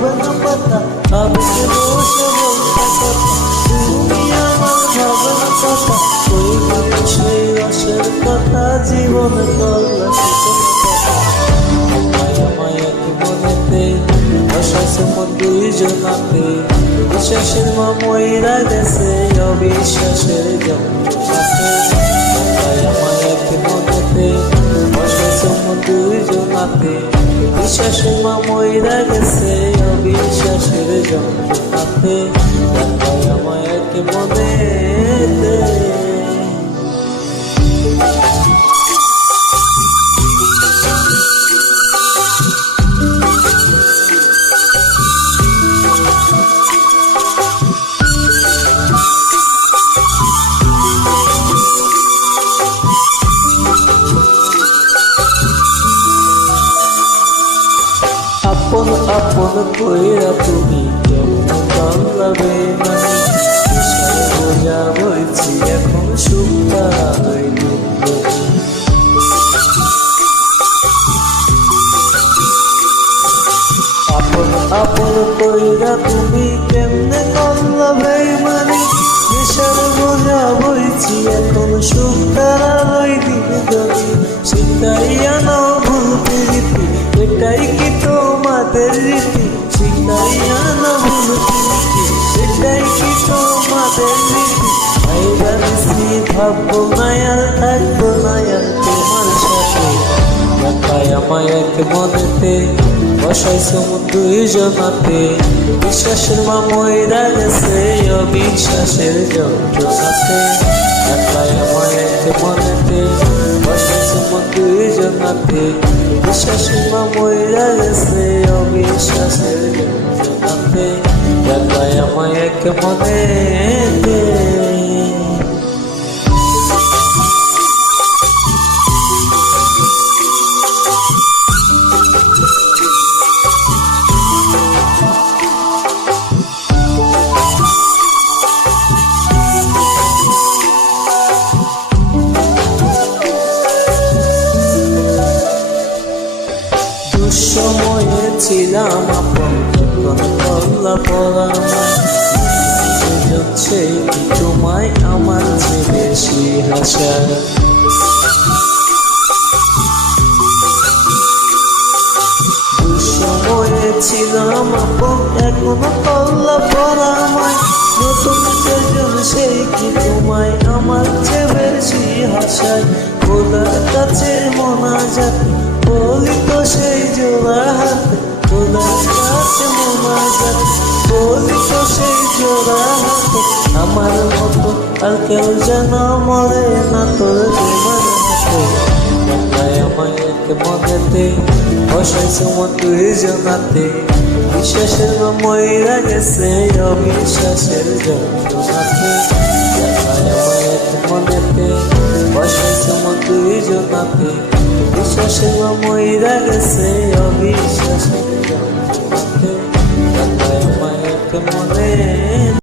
হবে না পাতা, আবেগে বসে বলতে কথা, তুমি আমার ভাবে না কথা, ওই দিন সেই রসের কথা জীবনে করলা আমায় এক মনেতে বসাইছে মন দুইজনাতে, বিশ্বাসের মা মইরা গেছে অবিশ্বাসের যন্ত্রণাতে। আমায় এক মনেতে বসাইছে মন দুইজনাতে, বিশ্বাসের মা মইরা গেছে অবিশ্বাসের যন্ত্রণাতে। আমায় এক মনেতে আপন আপন কইরা তুমি কেমন করলা বেমানি, বিষয় বোঝা বলছি এখন সুখটা হইল। আপন আপন কইরা তুমি কেমনে করলা বেমানি, বিষয় বোঝা বলছি এখন সুখটা হইল। শিখাইয়া নাও ভুলতে রীতি, এটাই কি তোমাদের রীতি? শিখাইয়া না ভুলতে রীতি, এটাই কি তোমাদের রীতি? ভাইবা নিছি ভাববো না আর থাকবো না আর তোমার সাথে। আমায় এক মনেতে বসাইছো মন দুইজনাতে, বিশ্বাসের মা মইরা গেছে অবিশ্বাসের যন্ত্রণাতে। আমায় এক মনেতে বসাইছো মন দুইজনাতে, বিশ্বাসের মা মইরা গেছে অবিশ্বাসের যন্ত্রণাতে। আমায় এক মনেতে দুঃসময়ে ছিলাম আপন, করলা পরাময় যাচ্ছে তোমায় আমার চেয়ে বেশি হাসা। দুঃসময়ে ছিলাম আপন, এখনো করলা পরাময়, নতুন সেজন সেই কি তোমায় আমার চেয়ে বেশি হাসায়। খোদার কাছে মোনাজাত বলি তো সেই জোড়া হাতে, খোদার কাছে মোনাজাত বলি তো সেই জোড়া হাতে। আমার মতো আর কেউ যেন মরে না তোর প্রেমের হাতে। আমায় এক মনেতে বসাইছো মন দুইজনাতে, বিশ্বাসের মা মইরা গেছে অবিশ্বাসের যন্ত্রণাতে। আমায় এক মনেতে বসাইছো মন দুইজনাতে, বিশ্বাসের মা মইরা গেছে অবিশ্বাসের